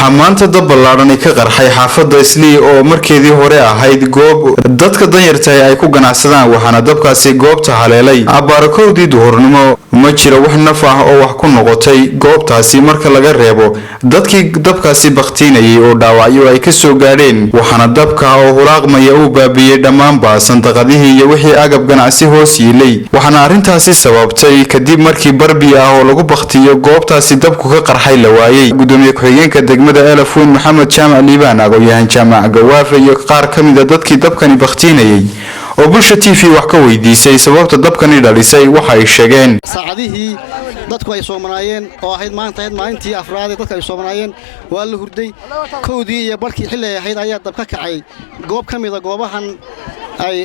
waxaa maanta dab ballaaran ka qarxay xaafadda Islii oo markeedii hore ahayd goob dadka danyarta ay ku ganacsadaan waxaana dabkaasi goobta haleelay abaarakoodii duhurnimo ma jiro wax naf ah oo wax ku noqotay goobtaasi marka laga reebo dadkii dabkaasi baqtiinayay oo dhaawacyo ay ka soo gaadheen waxaana dabka oo hulaaqmaya uu baabiyay dhammaanba sandaqadihii iyo wixii agab ganacsi hoos yiilay waxaana arrintaasi sababtay kadib markii barbi ah oo lagu baqtiyo goobtaasi dabku ka qarxay la waayay gudoomiye ku-xigeenka degmada Elafweyn Maxamed Jaamac Liibaan aqoonyahan Jaamac Gawaafe iyo qaar ka mid ah dadkii dabkani baqtiinayay oo Bulsha TV wax ka weydiisay sababta dabkani dhalisay waxa ay sheegeen saacadihii dadku ay Soomaaliyeed oo ahayd maalintii afraad dadka ay Soomaaliyeed waa la hurday koodii iyo barkii xilli ahayd ayaa dab ka kacay goob ka mid ah goobahan ay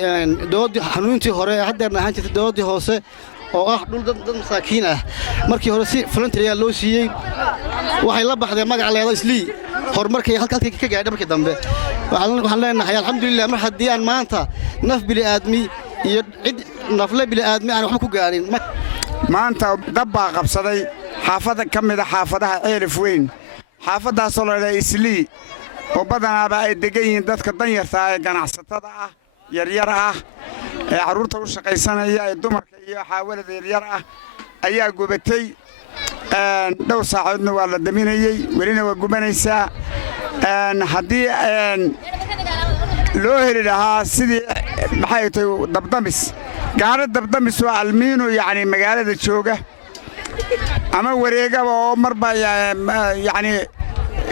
doodii xanuuntii hore haddeerna ahaan jirtay doodii hoose oo ah dhul dad masaakiin ah markii hore si voluntary loo siiyay waxay la baxday magac leedo Islii horumarkay halkii ka gaadhay markii dambe waxaan leenahay alxamdulillah mar haddii aan maanta naf bili aadmi iyo cid nafle bili aadmi aan wax ku gaarin maanta dab baa qabsaday xaafada ka mid ah xaafadaha Elafweyn xaafadaas oo la Islii oo badanaaba ay degan yihiin dadka danyarta ah ee ganacsatada ah yaryar ah ee caruurta u shaqaysanaya ee dumarka iyo xaawalada yaryar ah ayaa gubatay dhowr saacadoodna waa la daminayay welina waa gubanaysaa haddii loo heli lahaa sidii maxay tahay dabdamis gaari dabdamis waa almiino yani magaalada jooga ama wareegaba oo marba yani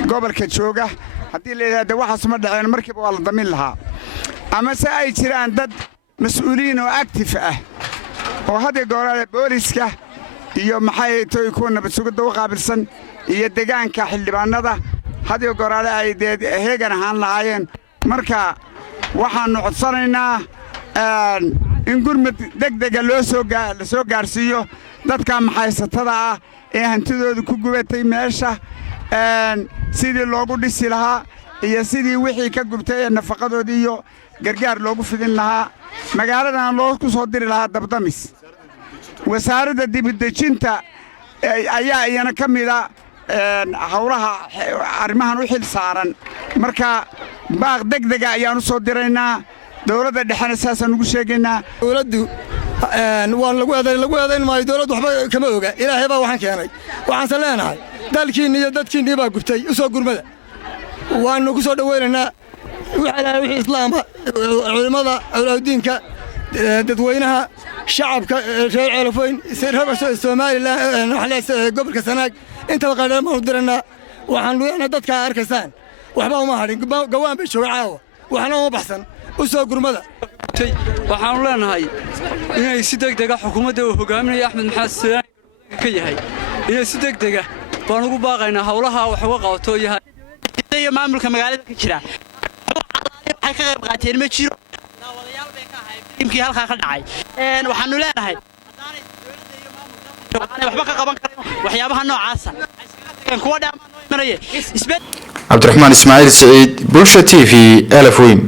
gobolka jooga haddii la yiraahdo waxaas ma dhaceen markiiba waa la damin lahaa ama se ay jiraan dad mas'uuliyiin oo active ah oo hadda goorale booliska iyo maxay tahay kuwa nabad sugidda u qaabilsan iyo deegaanka xildhibaanada hadda goorale ay heegan ahaan lahaayeen marka waxaan codsanaynaa in gurmad degdeg loo soo gaarsiiyo dadka maxaysatada ah ee hantidooda ku gubatay meesha sidii loogu dhisi lahaa iyo sidii wixii ka gubtay ee nafaqadoodii iyo gargaar loogu fidin lahaa magaaladan loo ku soo diri lahaa dabdamis wasaaradda dibadejinta ayaa iyana ka mid ah hawlaha arrimahan u xil saaran marka baaq degdeg ayaan u soo diraynaa dawladda dhexana saasaan ugu sheegaynaa dawladdu waan lagu eedayn maayo dawladdu waxba kama oga ilaahay baa waxaan keenay waxaanse leenahay dalkiinni iyo dadkiinnii baa gubtay u soo gurmada waannu ku soo dhowaynaynaa wixii islaamba culimmada awlaadiinka dadweynaha shacabka reer Elafweyn Soomaaliland gobolka Sanaag intaba qaadaan u diranaa waxaan leenahay dadka arkaysaan waxba uma hadhin gawaan bay jooga caawa waxna uma baxsan u soo gurmada waxaan leenahay inay si degdeg ah xukuumadda uu hogaaminayo Axmed Maxamed Siraan ka yahay inay si degdeg ah baan ugu baaqaynaa hawlaha wax uga qabato yahay maamulka magaalada ka jira waxay ka qayb qaateen ma jiro wadayaal bay ka ahayd timkii halka ka dhacay waxaanu leenahay hadaanay dawladda iyo maamulka waxba ka qaban karin waxyaabaha noocaas ah kuwa dhaamaan noo imanaya Cabdiraxmaan Ismaaciil Saciid Bulsha TV Elafweyn